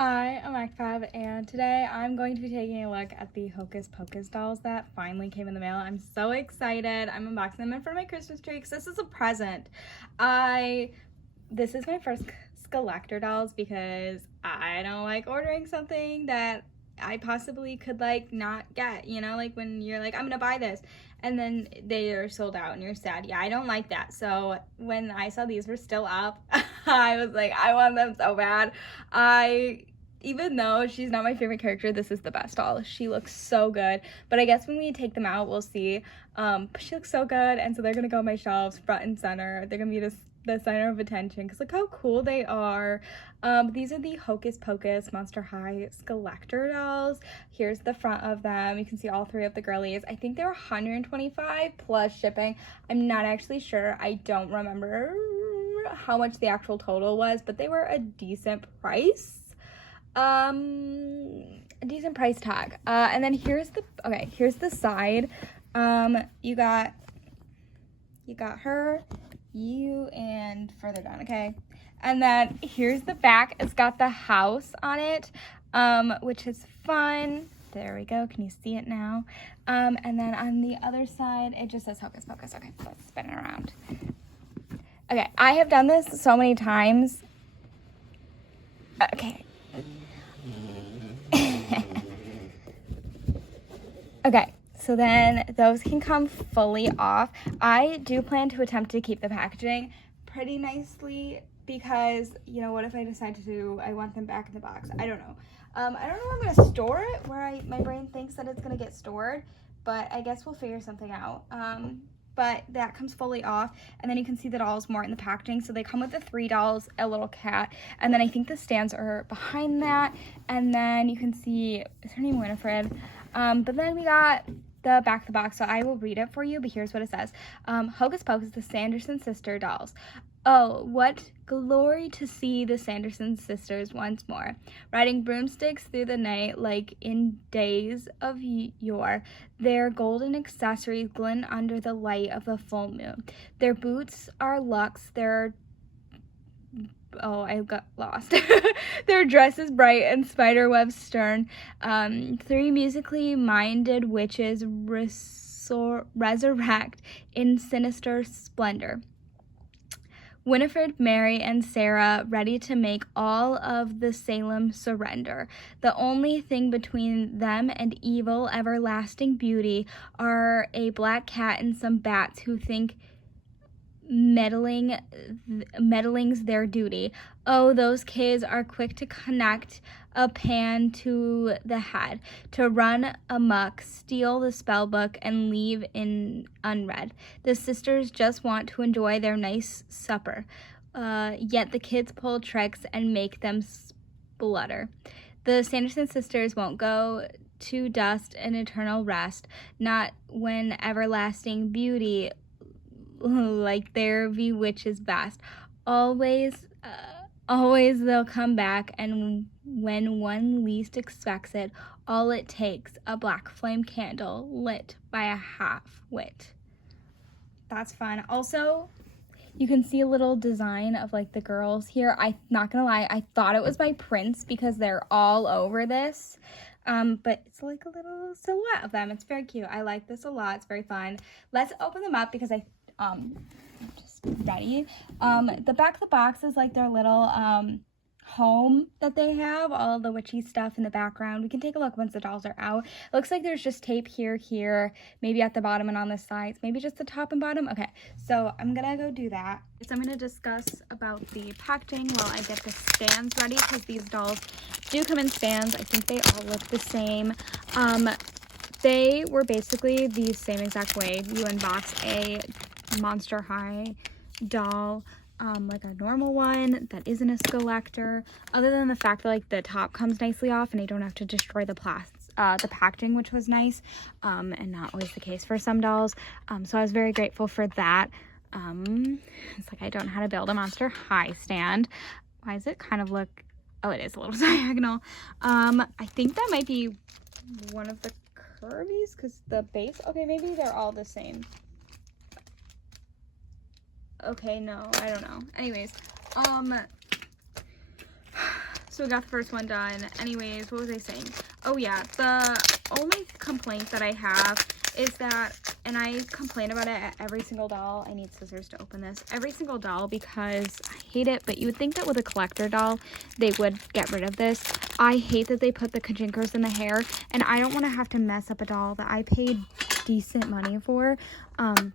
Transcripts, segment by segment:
Hi, I'm Macfab, and today I'm going to be taking a look at the Hocus Pocus dolls that finally came in the mail. I'm so excited. I'm unboxing them in front of my Christmas tree because this is a present. This is my first Skelector dolls because I don't like ordering something that I possibly could not get, like when you're like, I'm gonna buy this and then they are sold out and you're sad. Yeah, I don't like that. So when I saw these were still up, I was like, I want them so bad. Even though she's not my favorite character, this is the best doll. She looks so good. But I guess when we take them out, we'll see. She looks so good, and so they're gonna go on my shelves front and center. They're gonna be the center of attention because look how cool they are. These are the Hocus Pocus Monster High Skelector dolls. Here's the front of them. You can see all three of the girlies. I think they're $125 plus shipping. I'm not actually sure. I don't remember how much the actual total was, but they were a decent price. A decent price tag. And then here's the side. You got her, you, and further down, okay? And then here's the back. It's got the house on it, which is fun. There we go. Can you see it now? And then on the other side, it just says Hocus Pocus. Okay, let's spin it around. Okay, I have done this so many times. Okay. Okay, so then those can come fully off. I do plan to attempt to keep the packaging pretty nicely because, what if I decide I want them back in the box? I don't know. I don't know where I'm going to store it, where my brain thinks that it's going to get stored, but I guess we'll figure something out. But that comes fully off, and then you can see the dolls more in the packaging. So they come with the 3 dolls, a little cat, and then I think the stands are behind that, and then you can see, is her name Winifred? But then we got the back of the box, so I will read it for you, but here's what it says. Hocus Pocus, the Sanderson sister dolls. Oh, what glory to see the Sanderson sisters once more, riding broomsticks through the night like in days of yore. Their golden accessories glint under the light of the full moon. Their boots are luxe, I got lost. Their dress is bright and spiderwebs stern. 3 musically minded witches resurrect in sinister splendor. Winifred, Mary, and Sarah ready to make all of the Salem surrender. The only thing between them and evil, everlasting beauty are a black cat and some bats who think meddling's their duty. Oh, those kids are quick to connect a pan to the head, to run amok, steal the spell book, and leave in unread. The sisters just want to enjoy their nice supper, yet the kids pull tricks and make them splutter. The Sanderson sisters won't go to dust and eternal rest, not when everlasting beauty like their bewitches best. Always they'll come back, and when one least expects it, all it takes, a black flame candle lit by a half-wit. That's fun. Also, you can see a little design of the girls here. I'm not gonna lie, I thought it was by Prince because they're all over this. But it's like a little silhouette of them. It's very cute. I like this a lot. It's very fun. Let's open them up because just ready. The back of the box is like their little home that they have, all the witchy stuff in the background. We can take a look once the dolls are out. It looks like there's just tape here, maybe at the bottom and on the sides, maybe just the top and bottom. Okay, so I'm gonna go do that. So I'm gonna discuss about the packaging while I get the stands ready, because these dolls do come in stands. I think they all look the same. They were basically the same exact way you unbox a Monster High doll, like a normal one that isn't a Skelector, other than the fact that the top comes nicely off and I don't have to destroy the packaging, which was nice, and not always the case for some dolls. So I was very grateful for that. It's like I don't know how to build a Monster High stand. Why does it kind of look, oh, it is a little diagonal. I think that might be one of the curvies because the base, okay, maybe they're all the same. Okay, no, I don't know. Anyways, So we got the first one done. Anyways, what was I saying? Oh yeah, the only complaint that I have is that, and I complain about it at every single doll. I need scissors to open this. Every single doll, because I hate it, but you would think that with a collector doll, they would get rid of this. I hate that they put the kajinkers in the hair, and I don't want to have to mess up a doll that I paid decent money for,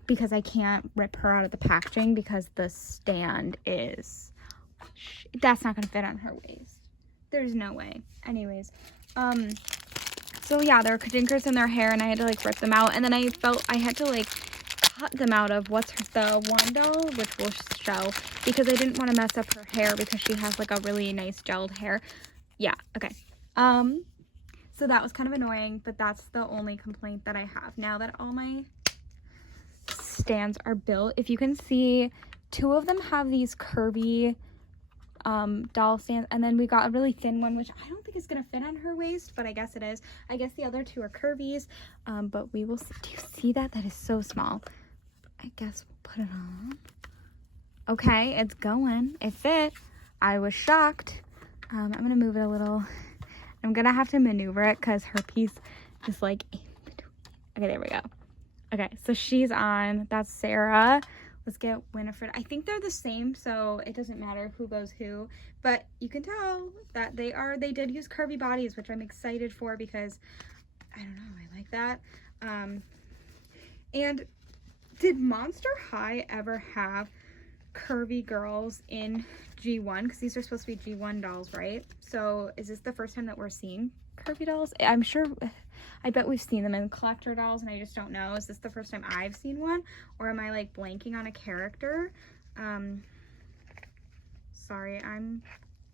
because I can't rip her out of the packaging because the stand is, that's not going to fit on her waist. There's no way. Anyways, so yeah, there were kajinkers in their hair, and I had to like rip them out, and then I felt I had to like cut them out of what's the one doll, which will show, because I didn't want to mess up her hair because she has like a really nice gelled hair. Yeah, okay. So that was kind of annoying, but that's the only complaint that I have. Now that all my stands are built, if you can see, 2 of them have these curvy doll stands, and then we got a really thin one, which I don't think is gonna fit on her waist, but I guess it is. I guess the other 2 are curvies, but we will see. Do you see that? That is so small. I guess we'll put it on. Okay, it's going. It fit. I was shocked. I'm gonna move it a little. I'm gonna have to maneuver it because her piece is like in between. Okay, there we go. Okay, so she's on. That's Sarah. Let's get Winifred. I think they're the same, so it doesn't matter who goes who, but you can tell that they did use curvy bodies, which I'm excited for because I don't know, I like that. And did Monster High ever have curvy girls in G1? Because these are supposed to be G1 dolls, right? So is this the first time that we're seeing curvy dolls? I'm sure, I bet we've seen them in collector dolls and I just don't know. Is this the first time I've seen one, or am I like blanking on a character? Sorry, I'm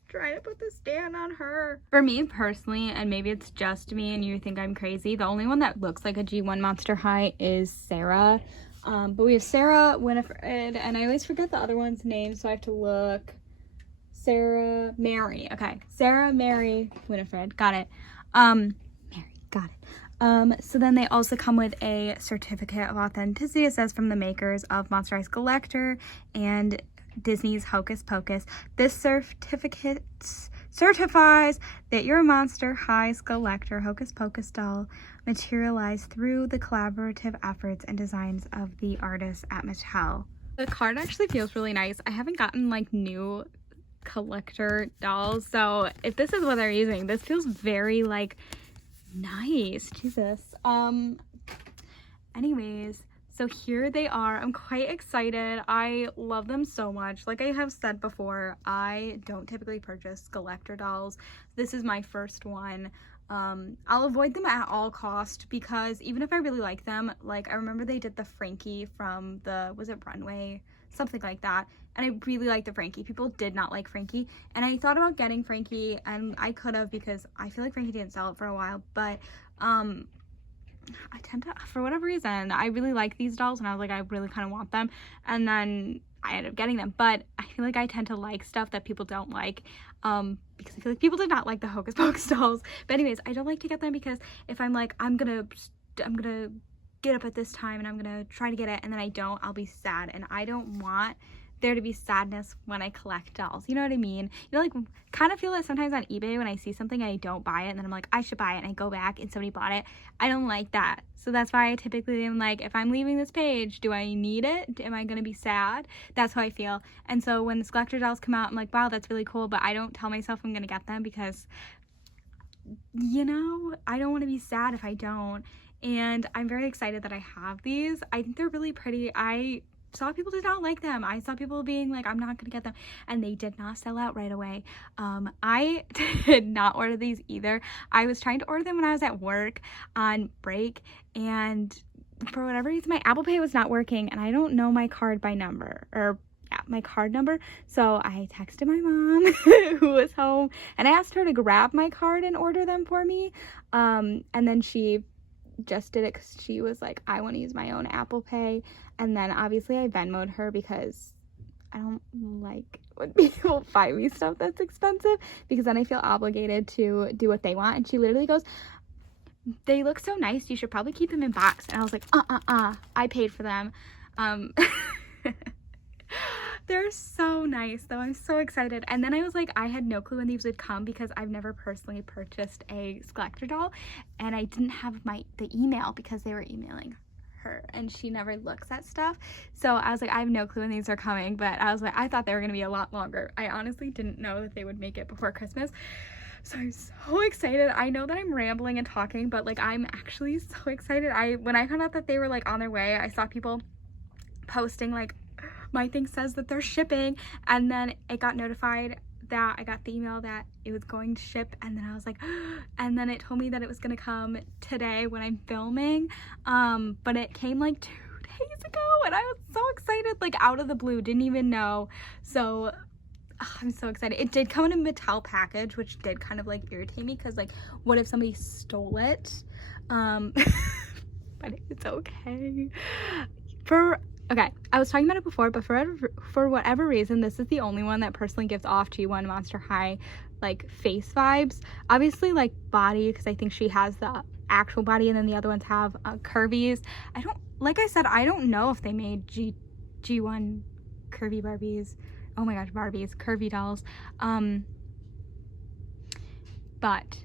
trying to put the stand on her. For me personally, and maybe it's just me and you think I'm crazy, the only one that looks like a G1 Monster High is Sarah. But we have Sarah, Winifred, and I always forget the other one's name, so I have to look. Sarah, Mary. Okay, Sarah, Mary, Winifred. Got it. Mary, got it. So then they also come with a certificate of authenticity. It says from the makers of Monster High Collector and Disney's Hocus Pocus. This certificate certifies that your Monster High Collector Hocus Pocus doll materialized through the collaborative efforts and designs of the artists at Mattel. The card actually feels really nice. I haven't gotten like new collector dolls, so if this is what they're using, this feels very like nice. Jesus. Anyways, so here they are. I'm quite excited. I love them so much. Like I have said before, I don't typically purchase collector dolls. This is my first one. I'll avoid them at all cost because even if I really like them, like I remember they did the Frankie from the, was it Runway? Something like that. And I really like the Frankie. People did not like Frankie. And I thought about getting Frankie, and I could have because I feel like Frankie didn't sell it for a while. But I tend to, for whatever reason, I really like these dolls and I was like, I really kind of want them. And then I ended up getting them. But I feel like I tend to like stuff that people don't like, because I feel like people did not like the Hocus Pocus dolls. But anyways, I don't like to get them because if I'm like, I'm gonna get up at this time and I'm gonna try to get it and then I don't, I'll be sad. And I don't want there to be sadness when I collect dolls. You know what I mean? You know, like kind of feel that sometimes on eBay when I see something and I don't buy it and then I'm like, I should buy it, and I go back and somebody bought it. I don't like that. So that's why I typically am like, if I'm leaving this page, do I need it? Am I gonna be sad? That's how I feel. And so when the collector dolls come out, I'm like, wow, that's really cool, but I don't tell myself I'm gonna get them because, you know, I don't want to be sad if I don't. And I'm very excited that I have these. I think they're really pretty. I saw people did not like them. I saw people being like, I'm not gonna get them, and they did not sell out right away. I did not order these either. I was trying to order them when I was at work on break, and for whatever reason my Apple Pay was not working, and I don't know my card by number, or yeah, my card number. So I texted my mom who was home, and I asked her to grab my card and order them for me, and then she just did it because she was like, I want to use my own Apple Pay. And then obviously I Venmo'd her because I don't like when people buy me stuff that's expensive, because then I feel obligated to do what they want. And she literally goes, they look so nice, you should probably keep them in box. And I was like, I paid for them. They're so nice though. I'm so excited. And then I was like, I had no clue when these would come because I've never personally purchased a Skeletor doll, and I didn't have the email because they were emailing her and she never looks at stuff. So I was like, I have no clue when these are coming, but I was like, I thought they were gonna be a lot longer. I honestly didn't know that they would make it before Christmas. So I'm so excited. I know that I'm rambling and talking, but like I'm actually so excited. When I found out that they were like on their way, I saw people posting like, my thing says that they're shipping, and then it got notified that I got the email that it was going to ship, and then I was like, and then it told me that it was gonna come today when I'm filming, but it came like 2 days ago, and I was so excited, like out of the blue, didn't even know. So I'm so excited. It did come in a Mattel package, which did kind of like irritate me because like, what if somebody stole it? But it's okay. Okay, I was talking about it before, but for whatever reason, this is the only one that personally gives off G1 Monster High like face vibes. Obviously like body, because I think she has the actual body, and then the other ones have curvies. Like I said, I don't know if they made G1 curvy Barbies. Oh my gosh, Barbies, curvy dolls. But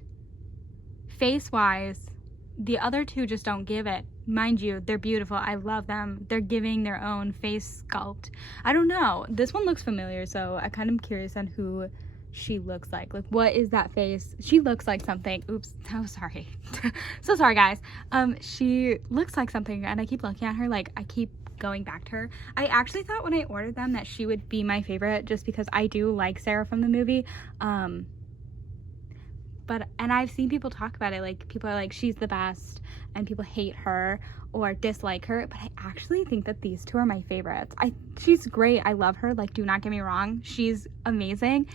face wise, the other two just don't give it. Mind you, they're beautiful. I love them. They're giving their own face sculpt. I don't know. This one looks familiar, so I kind of curious on who she looks like. Like, what is that face? She looks like something. Oops. Oh, sorry. So sorry, guys. She looks like something, and I keep looking at her. Like, I keep going back to her. I actually thought when I ordered them that she would be my favorite, just because I do like Sarah from the movie. And I've seen people talk about it, like people are like, she's the best, and people hate her or dislike her, but I actually think that these two are my favorites. She's great, I love her, like, do not get me wrong, she's amazing,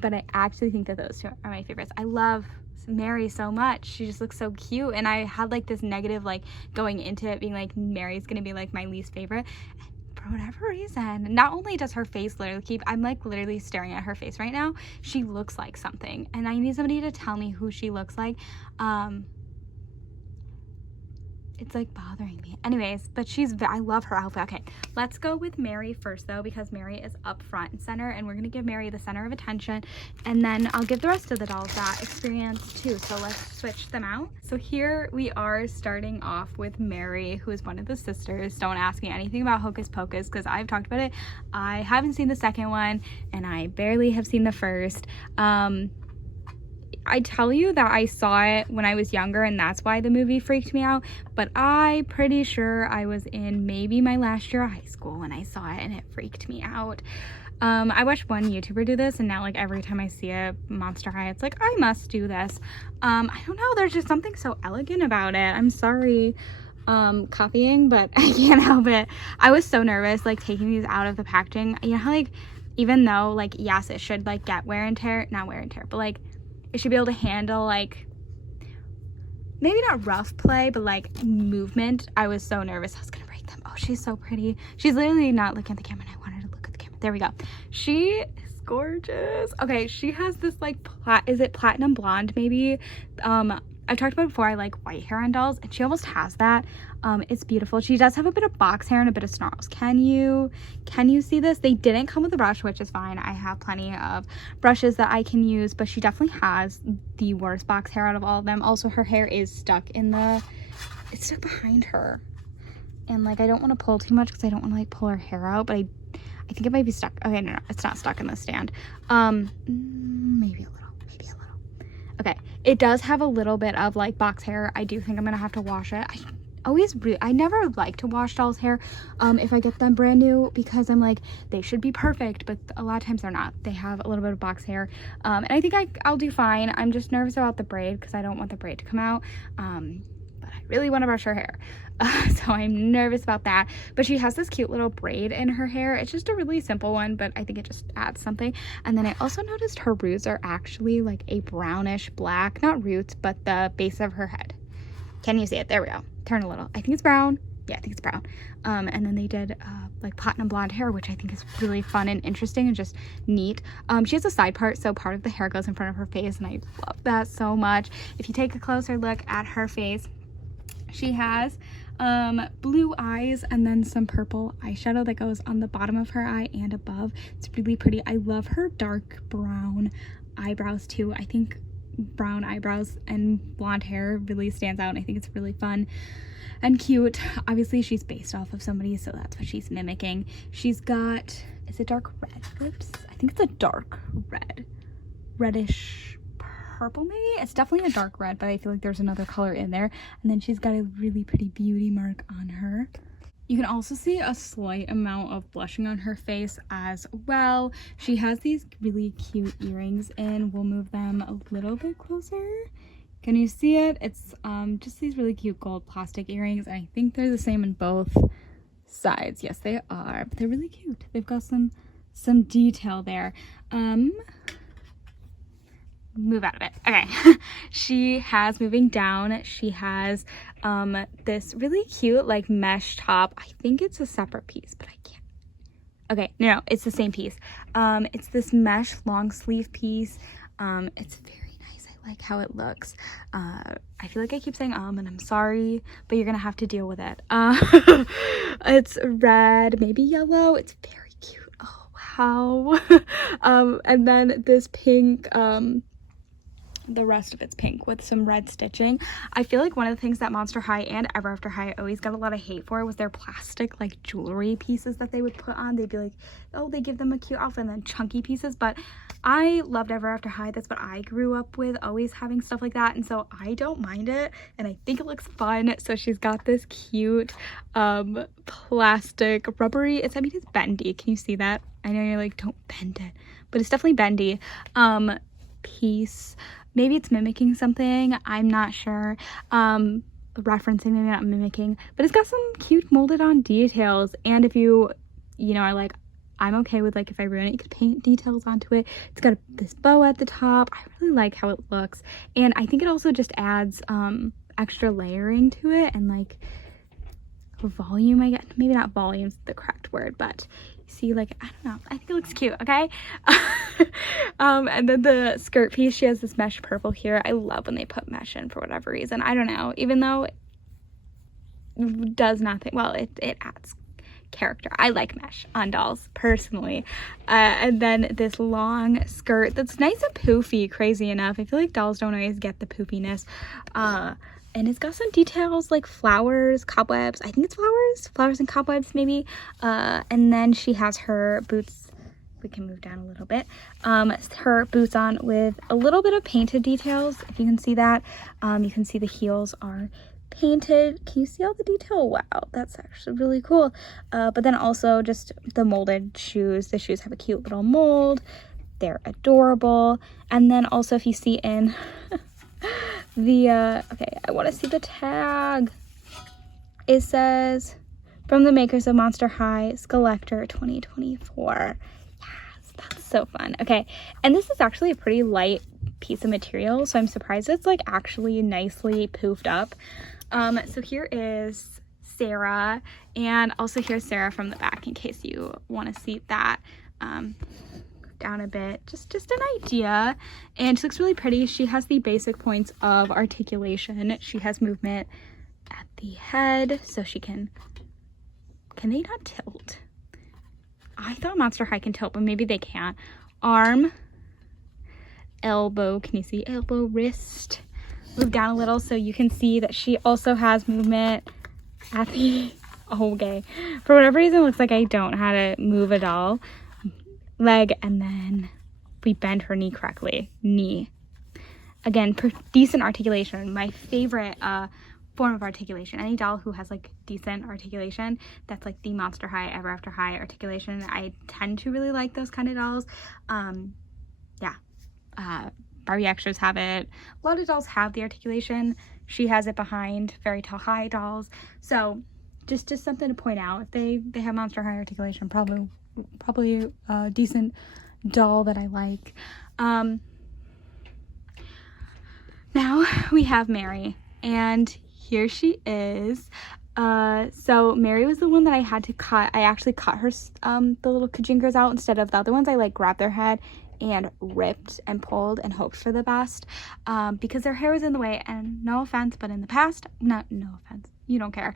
but I actually think that those two are my favorites. I love Mary so much. She just looks so cute, and I had like this negative like going into it being like Mary's gonna be like my least favorite. For whatever reason, not only does her face literally I'm like literally staring at her face right now, she looks like something, and I need somebody to tell me who she looks like. It's like bothering me. Anyways, but I love her outfit. Okay, let's go with Mary first though, because Mary is up front and center, and we're gonna give Mary the center of attention, and then I'll give the rest of the dolls that experience too. So let's switch them out. So here we are starting off with Mary, who is one of the sisters. Don't ask me anything about Hocus Pocus because I've talked about it. I haven't seen the second one, and I barely have seen the first. I tell you that I saw it when I was younger, and that's why the movie freaked me out, but I'm pretty sure I was in maybe my last year of high school when I saw it, and it freaked me out. I watched one YouTuber do this, and now like every time I see a Monster High, it's like, I must do this. I don't know, there's just something so elegant about it. I'm sorry, copying, but I can't help it. I was so nervous like taking these out of the packaging. You know how like, even though like, yes, it should like get wear and tear, not wear and tear, but like it should be able to handle like, maybe not rough play, but like movement. I was so nervous I was gonna break them. Oh, she's so pretty. She's literally not looking at the camera, and I wanted to look at the camera. There we go. She is gorgeous. Okay, she has this like is it platinum blonde maybe? I've talked about before, I like white hair on dolls, and she almost has that. It's beautiful. She does have a bit of box hair and a bit of snarls. Can you see this? They didn't come with a brush, which is fine. I have plenty of brushes that I can use, but she definitely has the worst box hair out of all of them. Also, her hair is stuck it's stuck behind her. And like, I don't want to pull too much because I don't want to like pull her hair out, but I think it might be stuck. Okay, no, it's not stuck in the stand. Maybe a little. Okay, it does have a little bit of like box hair. I do think I'm gonna have to wash it. I never like to wash dolls' hair if I get them brand new, because I'm like, they should be perfect, but a lot of times they're not. They have a little bit of box hair, and I think I'll do fine. I'm just nervous about the braid because I don't want the braid to come out, but I really want to brush her hair. So I'm nervous about that, but she has this cute little braid in her hair. It's just a really simple one, but I think it just adds something. And then I also noticed her roots are actually like a brownish black, not roots, but the base of her head. Can you see it? There we go. Turn a little. I think it's brown. Yeah, I think it's brown. And then they did like platinum blonde hair, which I think is really fun and interesting and just neat. She has a side part, so part of the hair goes in front of her face, and I love that so much. If you take a closer look at her face, She has blue eyes and then some purple eyeshadow that goes on the bottom of her eye and above. It's really pretty. I love her dark brown eyebrows too. I think brown eyebrows and blonde hair really stands out, and I think it's really fun and cute. Obviously she's based off of somebody, so that's what she's mimicking. She's got, is it dark red lips? I think it's a dark red, reddish purple maybe. It's definitely a dark red, but I feel like there's another color in there. And then she's got a really pretty beauty mark on her. You can also see a slight amount of blushing on her face as well. She has these really cute earrings and we'll move them a little bit closer. Can you see it? It's just these really cute gold plastic earrings. I think they're the same in both sides. Yes, they are, but they're really cute. They've got some detail there. Move out of it. Okay. She has, moving down, she has this really cute like mesh top. I think it's a separate piece, but I can't. Okay, no, it's the same piece. It's this mesh long sleeve piece. It's very nice. I like how it looks. I feel like I keep saying and I'm sorry, but you're gonna have to deal with it. It's red, maybe yellow. It's very cute. Oh wow. And then this pink, the rest of it's pink with some red stitching. I feel like one of the things that Monster High and Ever After High always got a lot of hate for was their plastic like jewelry pieces that they would put on. They'd be like, oh, they give them a cute outfit, and then chunky pieces. But I loved Ever After High. That's what I grew up with, always having stuff like that, and so I don't mind it, and I think it looks fun. So she's got this cute plastic rubbery, I mean it's bendy, can you see that? I know you're like, don't bend it, but it's definitely bendy piece. Maybe it's mimicking something, I'm not sure. Referencing, maybe not mimicking, but it's got some cute molded on details. And if you know, are like, I'm okay with like if I ruin it, you could paint details onto it. It's got this bow at the top. I really like how it looks, and I think it also just adds extra layering to it and like volume, I guess. Maybe not volume's the correct word, but you see, like, I don't know, I think it looks cute. Okay. And then the skirt piece, she has this mesh purple here. I love when they put mesh in for whatever reason. I don't know, even though it does nothing, well, it adds character. I like mesh on dolls personally. And then this long skirt that's nice and poofy, crazy enough. I feel like dolls don't always get the poofiness. And it's got some details like flowers, cobwebs. I think it's flowers and cobwebs maybe. And then she has her boots. We can move down a little bit. Her boots on with a little bit of painted details. If you can see that, you can see the heels are painted. Can you see all the detail? Wow, that's actually really cool. But then also just the molded shoes. The shoes have a cute little mold. They're adorable. And then also if you see in the okay, I want to see the tag. It says, from the makers of Monster High, Skelector 2024. Yes, that's so fun. Okay, and this is actually a pretty light piece of material, so I'm surprised it's like actually nicely poofed up. So here is Sarah, and also here's Sarah from the back in case you want to see that. Down a bit, just an idea. And she looks really pretty. She has the basic points of articulation. She has movement at the head, so she can they not tilt? I thought Monster High can tilt, but maybe they can't. Arm, elbow, can you see elbow, wrist? Move down a little so you can see that she also has movement at the okay, for whatever reason it looks like I don't know how to move a doll. Leg, and then we bend her knee correctly. Knee. Again, decent articulation. My favorite form of articulation. Any doll who has like decent articulation, that's like the Monster High, Ever After High articulation. I tend to really like those kind of dolls. Yeah. Barbie extras have it. A lot of dolls have the articulation. She has it behind Fairy Tale High dolls. So just something to point out. If they have Monster High articulation, probably a decent doll that I like. Now we have Mary, and here she is. So Mary was the one that I had to cut. I actually cut her the little kajingers out instead of the other ones. I like grabbed their head and ripped and pulled and hoped for the best, because their hair was in the way. And no offense, but in the past, no offense, you don't care,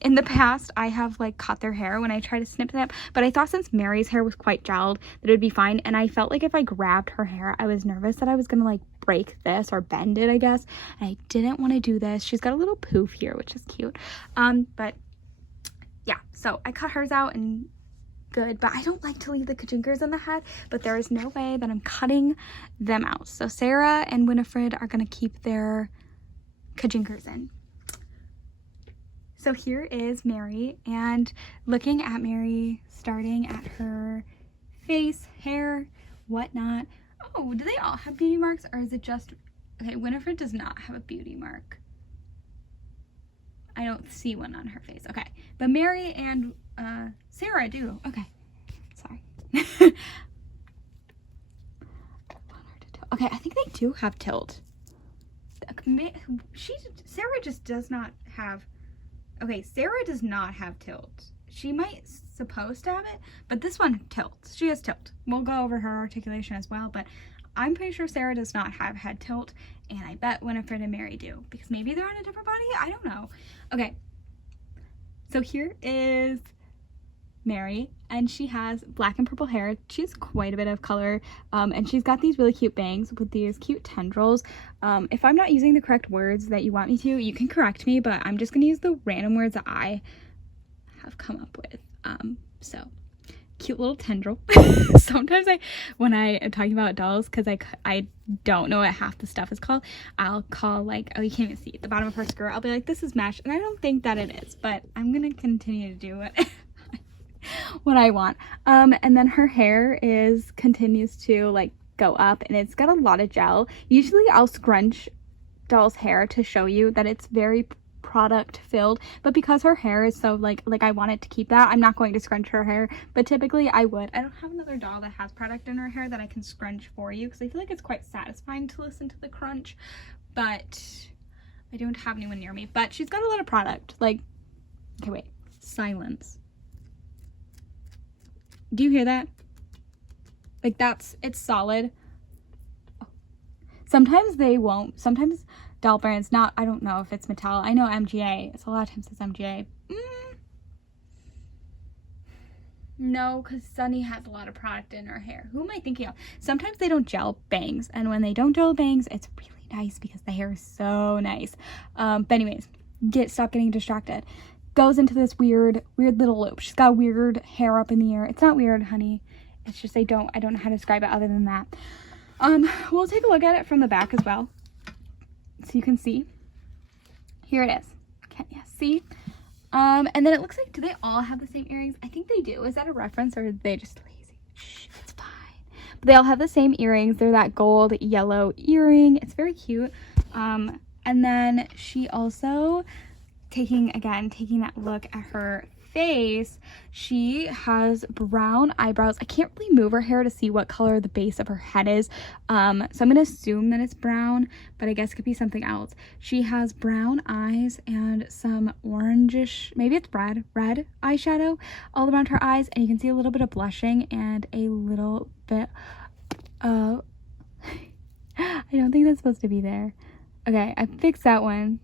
in the past I have like cut their hair when I try to snip them, but I thought since Mary's hair was quite gelled that it would be fine, and I felt like if I grabbed her hair, I was nervous that I was gonna like break this or bend it, I guess, and I didn't want to do this. She's got a little poof here, which is cute, but yeah, so I cut hers out and good, but I don't like to leave the kajinkers in the head, but there is no way that I'm cutting them out. So Sarah and Winifred are gonna keep their kajinkers in. So here is Mary, and looking at Mary, starting at her face, hair, whatnot. Oh, do they all have beauty marks, or is it just, okay, Winifred does not have a beauty mark. I don't see one on her face, okay. But Mary and Sarah do, okay, sorry. Okay, I think they do have tilt. Sarah just does not have, okay, Sarah does not have tilt. She might supposed to have it, but this one tilts. She has tilt. We'll go over her articulation as well, but I'm pretty sure Sarah does not have head tilt, and I bet Winifred and Mary do, because maybe they're on a different body. I don't know. Okay, so here is Mary, and she has black and purple hair. She has quite a bit of color, and she's got these really cute bangs with these cute tendrils. If I'm not using the correct words that you want me to, you can correct me, but I'm just gonna use the random words that I have come up with. So cute little tendril. Sometimes when I am talking about dolls, because I don't know what half the stuff is called, I'll call like, oh, you can't even see at the bottom of her skirt, I'll be like, this is mesh, and I don't think that it is, but I'm gonna continue to do it. What I want. And then her hair continues to like go up, and it's got a lot of gel. Usually I'll scrunch doll's hair to show you that it's very product filled, but because her hair is so like I want it to keep that, I'm not going to scrunch her hair, but typically I would. I don't have another doll that has product in her hair that I can scrunch for you, because I feel like it's quite satisfying to listen to the crunch, but I don't have anyone near me. But she's got a lot of product. Like, okay, wait, silence. Do you hear that? Like, it's solid. Sometimes they won't. Sometimes doll brands, I don't know if it's Mattel. I know MGA. It's a lot of times it's MGA. No, because Sunny has a lot of product in her hair. Who am I thinking of? Sometimes they don't gel bangs, and when they don't gel bangs, it's really nice because the hair is so nice. But anyways, stop getting distracted. Goes into this weird little loop. She's got weird hair up in the air. It's not weird, honey. It's just I don't know how to describe it other than that. We'll take a look at it from the back as well, so you can see. Here it is. Can you see? And then it looks like, do they all have the same earrings? I think they do. Is that a reference, or are they just lazy? Shh, it's fine. But they all have the same earrings. They're that gold yellow earring. It's very cute. And then she also, taking that look at her face, she has brown eyebrows. I can't really move her hair to see what color the base of her head is, so I'm gonna assume that it's brown, but I guess it could be something else. She has brown eyes and some orangish, maybe it's red eyeshadow all around her eyes, and you can see a little bit of blushing and a little bit of I don't think that's supposed to be there. Okay, I fixed that one.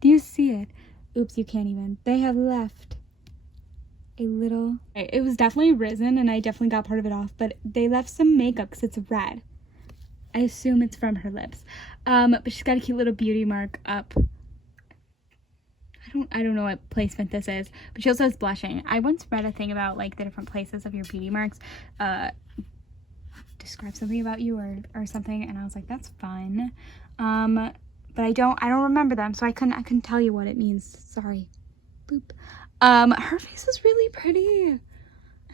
Do you see it? Oops, you can't even. They have left a little, it was definitely risen, and I definitely got part of it off, but they left some makeup because it's red. I assume it's from her lips. But she's got a cute little beauty mark up. I don't know what placement this is, but she also has blushing. I once read a thing about like the different places of your beauty marks describe something about you or something, and I was like, that's fun. But I don't remember them, so I couldn't tell you what it means. Sorry. Boop. Her face is really pretty, and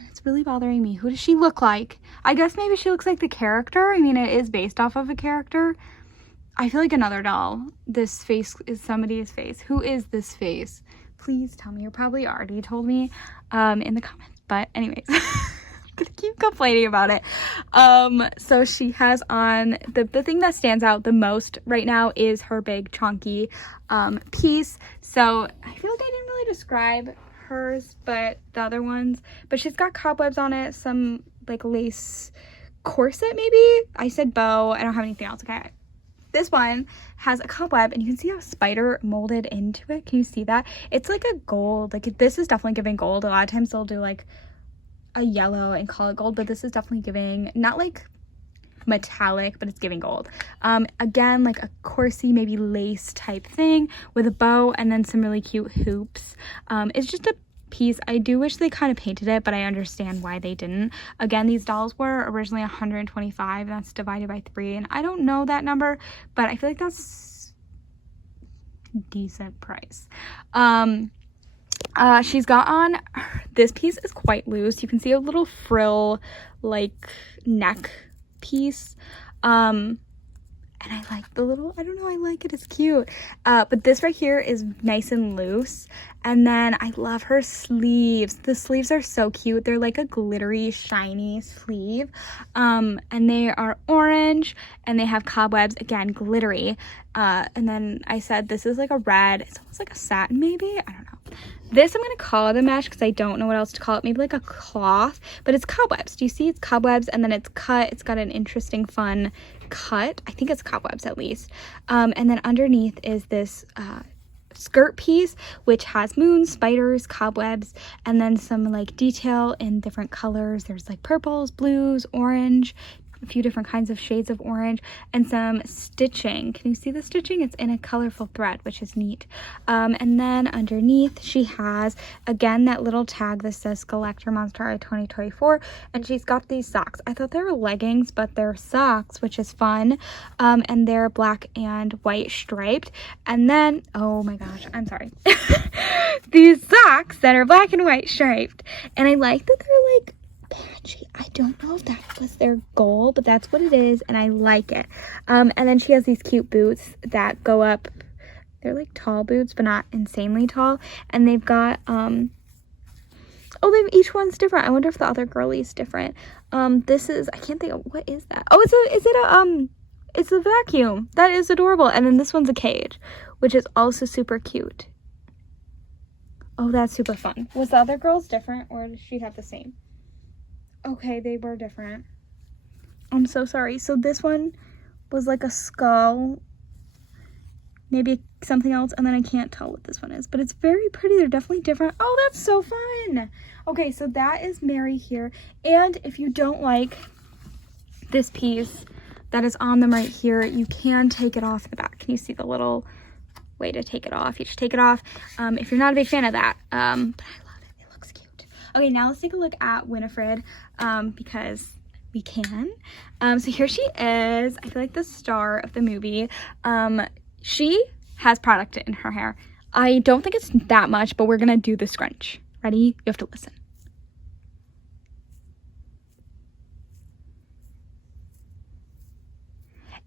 it's really bothering me. Who does she look like? I guess maybe she looks like the character. I mean, it is based off of a character. I feel like another doll. This face is somebody's face. Who is this face? Please tell me. You probably already told me in the comments, but anyways. I'm gonna keep complaining about it. So she has on, the thing that stands out the most right now is her big chunky piece. So I feel like I didn't really describe hers, but the other ones, but she's got cobwebs on it, some like lace corset maybe. I said bow. I don't have anything else. Okay. This one has a cobweb, and you can see a spider molded into it. Can you see that? It's like a gold. Like, this is definitely giving gold. A lot of times they'll do like a yellow and call it gold, but this is definitely giving, not like metallic, but it's giving gold. Again, like a coursey, maybe lace type thing with a bow and then some really cute hoops. It's just a piece. I do wish they kind of painted it, but I understand why they didn't. Again, these dolls were originally $125, and that's divided by 3, and I don't know that number, but I feel like that's decent price. She's got on, this piece is quite loose. You can see a little frill like neck piece, and I like the little, I don't know, I like it, it's cute. But this right here is nice and loose. And then I love her sleeves. The sleeves are so cute. They're like a glittery, shiny sleeve. And they are orange, and they have cobwebs, again, glittery. And then I said this is like a red, it's almost like a satin maybe, I don't know. This I'm going to call it a mesh because I don't know what else to call it. Maybe like a cloth, but it's cobwebs. Do you see? It's cobwebs, and then it's cut. It's got an interesting, fun cut. I think it's cobwebs at least. And then underneath is this skirt piece, which has moons, spiders, cobwebs, and then some like detail in different colors. There's like purples, blues, orange, a few different kinds of shades of orange, and some stitching. Can you see the stitching? It's in a colorful thread, which is neat. And then underneath she has again that little tag that says Collector Monster Eye 2024, and she's got these socks. I thought they were leggings, but they're socks, which is fun. And they're black and white striped. And then, oh my gosh, I'm sorry. These socks that are black and white striped, and I like that they're like patchy. I don't know if that was their goal, but that's what it is, and I like it. And then she has these cute boots that go up. They're like tall boots, but not insanely tall. And they've got each one's different. I wonder if the other girlie's different. This is, I can't think of, what is that? Oh, it's a vacuum. That is adorable. And then this one's a cage, which is also super cute. Oh, that's super fun. Was the other girl's different, or did she have the same? Okay, they were different. I'm so sorry. So this one was like a skull, maybe something else, and then I can't tell what this one is, but it's very pretty. They're definitely different. Oh, that's so fun. Okay, so that is Mary here. And if you don't like this piece that is on them right here, you can take it off the back. Can you see the little way to take it off? You just take it off if you're not a big fan of that. But I love it. It looks cute. Okay, now let's take a look at Winifred, because we can. So here she is. I feel like the star of the movie. She has product in her hair. I don't think it's that much, but we're gonna do the scrunch. Ready? You have to listen.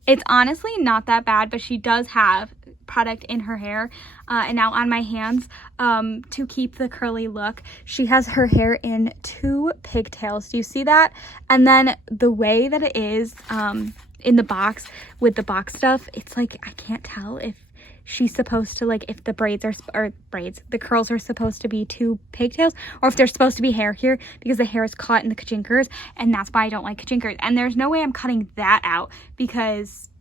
It's honestly not that bad, but she does have product in her hair. And now on my hands, to keep the curly look, she has her hair in 2 pigtails. Do you see that? And then the way that it is in the box with the box stuff, it's like, I can't tell if she's supposed to, like, if the the curls are supposed to be 2 pigtails, or if they're supposed to be hair here, because the hair is caught in the kajinkers, and that's why I don't like kajinkers. And there's no way I'm cutting that out, because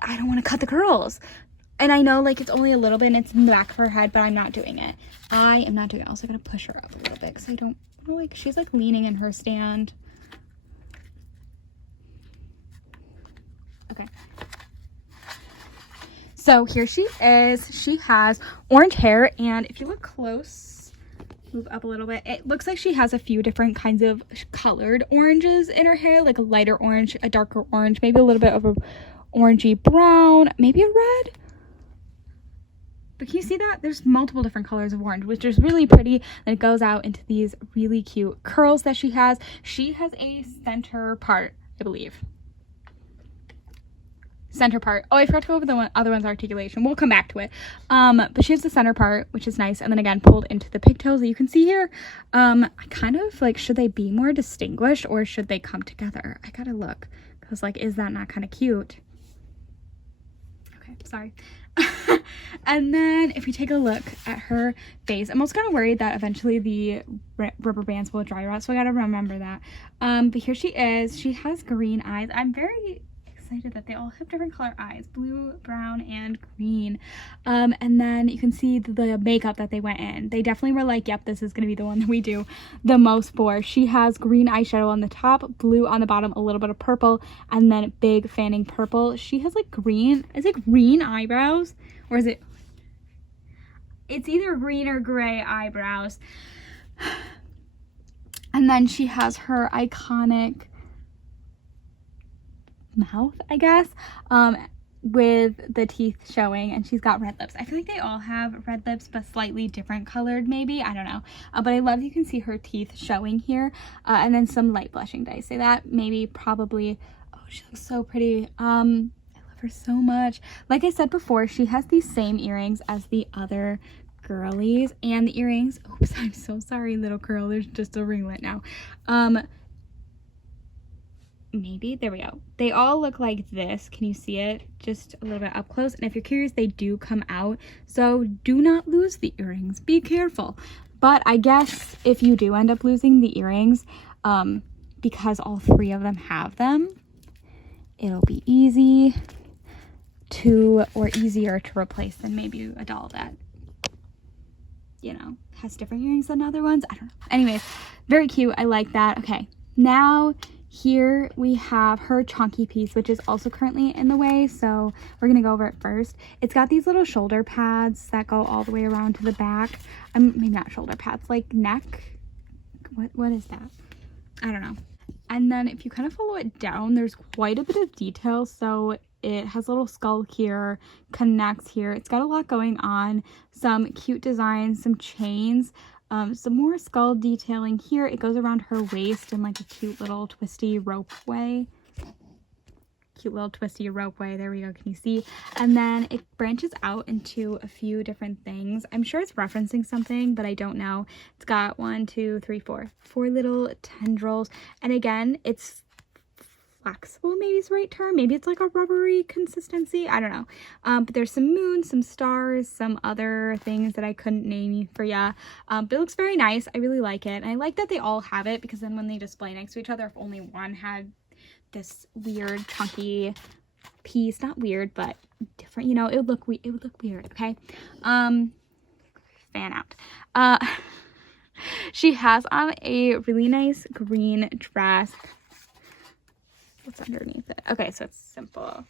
I don't want to cut the curls. And I know, like, it's only a little bit and it's in the back of her head, but I'm not doing it. I am not doing it. I'm also going to push her up a little bit because I don't know, like, she's like leaning in her stand. Okay. So here she is. She has orange hair, and if you look close, move up a little bit, it looks like she has a few different kinds of colored oranges in her hair, like a lighter orange, a darker orange, maybe a little bit of a orangey brown, maybe a red. But can you see that? There's multiple different colors of orange, which is really pretty. And it goes out into these really cute curls that she has. She has a center part, I believe. Center part. Oh, I forgot to go over the other one's articulation. We'll come back to it. But she has the center part, which is nice. And then again, pulled into the pigtails that you can see here. I kind of like, should they be more distinguished, or should they come together? I gotta look. Because, like, is that not kind of cute? Okay, sorry. And then if we take a look at her face, I'm also kind of worried that eventually the rubber bands will dry out, so I gotta remember that. But here she is. She has green eyes. I'm very excited that they all have different color eyes, blue, brown, and green. And then you can see the makeup that they went in. They definitely were like, yep, this is gonna be the one that we do the most for. She has green eyeshadow on the top, blue on the bottom, a little bit of purple, and then big fanning purple. She has like green, is it green eyebrows? Or is it, it's either green or gray eyebrows. And then she has her iconic mouth, I guess, with the teeth showing, and she's got red lips. I feel like they all have red lips, but slightly different colored, maybe, I don't know. But I love you can see her teeth showing here, and then some light blushing. Did I say that? Maybe, probably. Oh, she looks so pretty. I love her so much. Like I said before, she has these same earrings as the other girlies, and the earrings, oops, I'm so sorry, little curl, there's just a ringlet now. Maybe, there we go. They all look like this. Can you see it? Just a little bit up close. And if you're curious, they do come out, so do not lose the earrings. Be careful. But I guess if you do end up losing the earrings, because all three of them have them, it'll be easy to, or easier to replace than maybe a doll that, you know, has different earrings than other ones. I don't know. Anyways, very cute. I like that. Okay, now here we have her chunky piece, which is also currently in the way, so we're gonna go over it first. It's got these little shoulder pads that go all the way around to the back. Maybe not shoulder pads, like neck. What is that? I don't know. And then if you kind of follow it down, there's quite a bit of detail. So it has a little skull here, connects here. It's got a lot going on, some cute designs, some chains, some more skull detailing here. It goes around her waist in like a cute little twisty rope way. Cute little twisty rope way. There we go. Can you see? And then it branches out into a few different things. I'm sure it's referencing something, but I don't know. It's got 4 little tendrils. And again, it's flexible, maybe is the right term. Maybe it's like a rubbery consistency. I don't know. But there's some moons, some stars, some other things that I couldn't name for ya. But it looks very nice. I really like it. And I like that they all have it, because then when they display next to each other, if only one had this weird chunky piece, not weird, but different, you know, it would look weird. Okay. Fan out. She has on a really nice green dress. What's underneath it? Okay, so it's simple.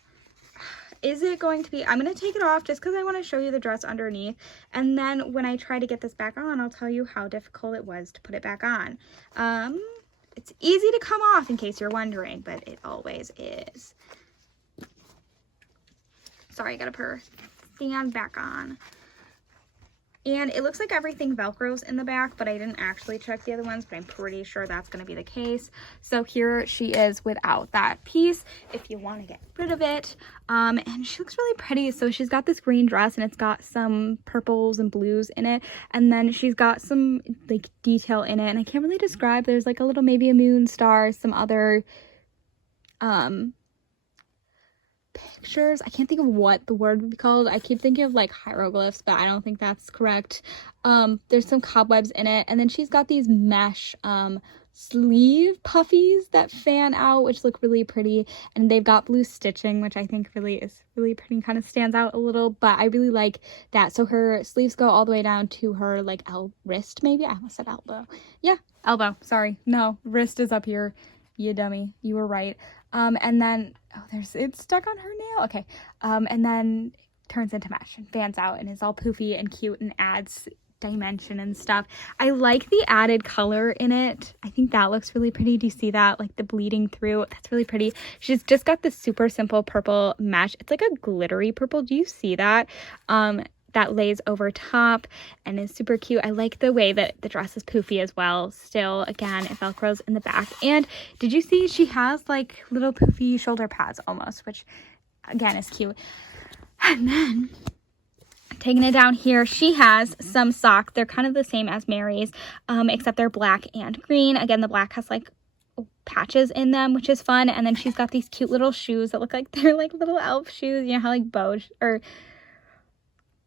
Is it going to be, I'm going to take it off just because I want to show you the dress underneath, and then when I try to get this back on, I'll tell you how difficult it was to put it back on. It's easy to come off, in case you're wondering, but it always is. Sorry, I gotta put her stand back on. And it looks like everything Velcros in the back, but I didn't actually check the other ones, but I'm pretty sure that's going to be the case. So here she is without that piece, if you want to get rid of it. And she looks really pretty. So she's got this green dress, and it's got some purples and blues in it. And then she's got some like detail in it, and I can't really describe. There's like a little, maybe a moon, star, some other pictures. I can't think of what the word would be called. I keep thinking of like hieroglyphs, but I don't think that's correct. There's some cobwebs in it, and then she's got these mesh sleeve puffies that fan out, which look really pretty, and they've got blue stitching, which I think really is really pretty and kind of stands out a little, but I really like that. So her sleeves go all the way down to her like wrist, maybe. I almost said elbow. Yeah, elbow. Sorry, no, wrist is up here. You dummy, you were right. And then, oh, it's stuck on her nail. Okay. And then turns into mesh and fans out and is all poofy and cute and adds dimension and stuff. I like the added color in it. I think that looks really pretty. Do you see that? Like the bleeding through. That's really pretty. She's just got this super simple purple mesh. It's like a glittery purple. Do you see that? That lays over top and is super cute. I like the way that the dress is poofy as well. Still, again, it Velcros in the back. And did you see she has like little poofy shoulder pads almost, which again is cute. And then taking it down here, she has some socks. They're kind of the same as Mary's, except they're black and green. Again, the black has like patches in them, which is fun. And then she's got these cute little shoes that look like they're like little elf shoes. You know how like bows or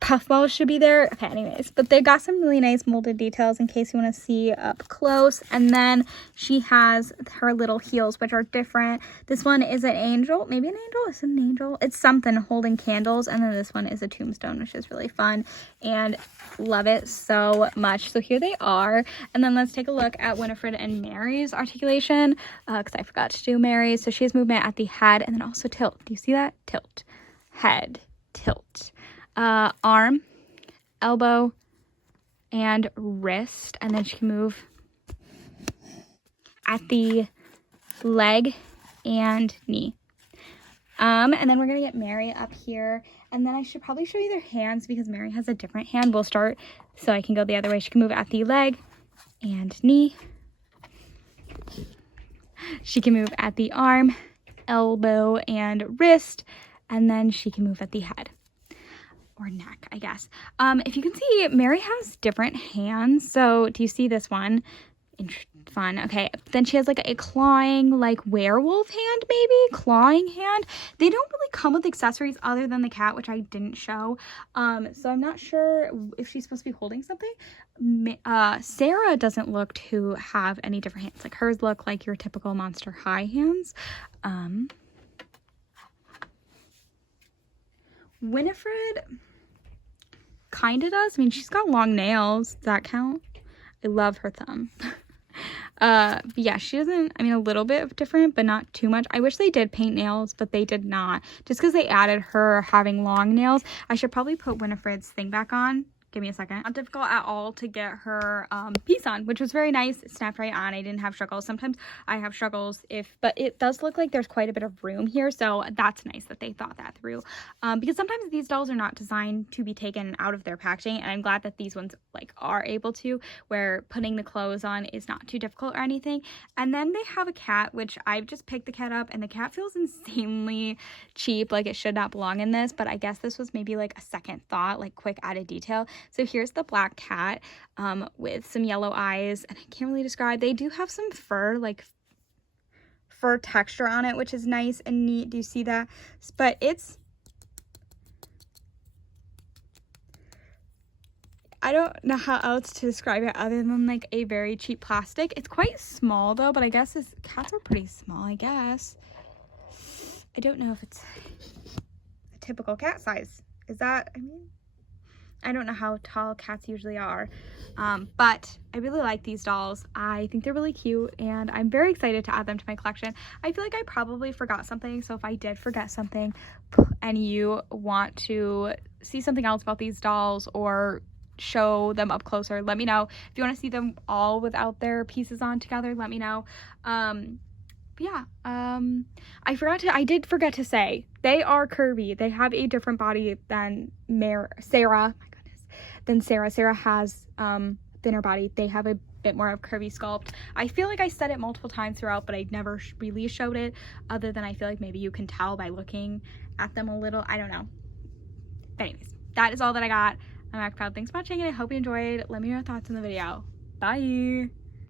puffballs should be there. Okay, anyways, but they got some really nice molded details in case you want to see up close. And then she has her little heels, which are different. This one is an angel, maybe an angel. Is it an angel? It's something holding candles. And then this one is a tombstone, which is really fun, and love it so much. So here they are. And then let's take a look at Winifred and Mary's articulation, because I forgot to do Mary's. So she has movement at the head and then also tilt. Do you see that? Tilt, head, tilt, arm, elbow, and wrist. And then she can move at the leg and knee. And then we're gonna get Mary up here, and then I should probably show you their hands because Mary has a different hand. We'll start so I can go the other way. She can move at the leg and knee. She can move at the arm, elbow, and wrist, and then she can move at the head or neck, I guess. If you can see, Mary has different hands. So do you see this one? Fun. Okay, then she has like a clawing, like werewolf hand, maybe clawing hand. They don't really come with accessories other than the cat, which I didn't show. So I'm not sure if she's supposed to be holding something. Sarah doesn't look to have any different hands. Like hers look like your typical Monster High hands. Winifred kind of does. I mean, she's got long nails. Does that count? I love her thumb. But yeah, she doesn't, I mean, a little bit of different, but not too much. I wish they did paint nails, but they did not. Just because they added her having long nails. I should probably put Winifred's thing back on. Give me a second. Not difficult at all to get her piece on, which was very nice. It snapped right on. I didn't have struggles. Sometimes I have struggles but it does look like there's quite a bit of room here, so that's nice that they thought that through. Because sometimes these dolls are not designed to be taken out of their packaging, and I'm glad that these ones like are able to, where putting the clothes on is not too difficult or anything. And then they have a cat, which I've just picked the cat up, and the cat feels insanely cheap, like it should not belong in this, but I guess this was maybe like a second thought, like quick added detail. So here's the black cat with some yellow eyes, and I can't really describe. They do have some fur, like fur texture on it, which is nice and neat. Do you see that? But I don't know how else to describe it other than like a very cheap plastic. It's quite small though, but I guess cats are pretty small, I guess. I don't know if it's a typical cat size. Is that, I mean, I don't know how tall cats usually are, but I really like these dolls. I think they're really cute, and I'm very excited to add them to my collection. I feel like I probably forgot something, so if I did forget something and you want to see something else about these dolls or show them up closer, let me know. If you want to see them all without their pieces on together, let me know. But yeah, I did forget to say, they are curvy. They have a different body than Sarah. My goodness. Than Sarah. Sarah has thinner body. They have a bit more of curvy sculpt. I feel like I said it multiple times throughout, but I never really showed it, other than I feel like maybe you can tell by looking at them a little. I don't know. But anyways, that is all that I got. I'm Mac Proud. Thanks for watching, and I hope you enjoyed. Let me know your thoughts in the video. Bye!